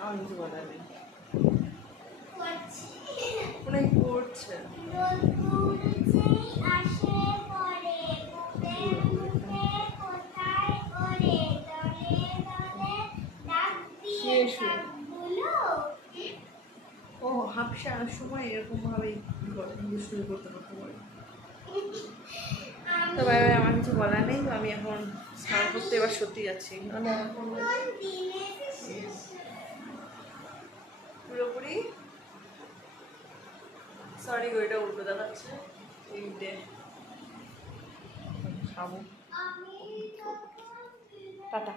আমার কিছু বলার নেই। অনেক পড়ছে। ও হাফসার সময় এরকম ভাবেই শুরু করতে করতে পারে। তো ভাই ভাই আমার কিছু বলার নেই। তো আমি এখন স্নান করতে এবার সত্যি যাচ্ছি, পুরোপুরি সরি গইটা উল্টো দেখাচ্ছে। খাবো টাটা।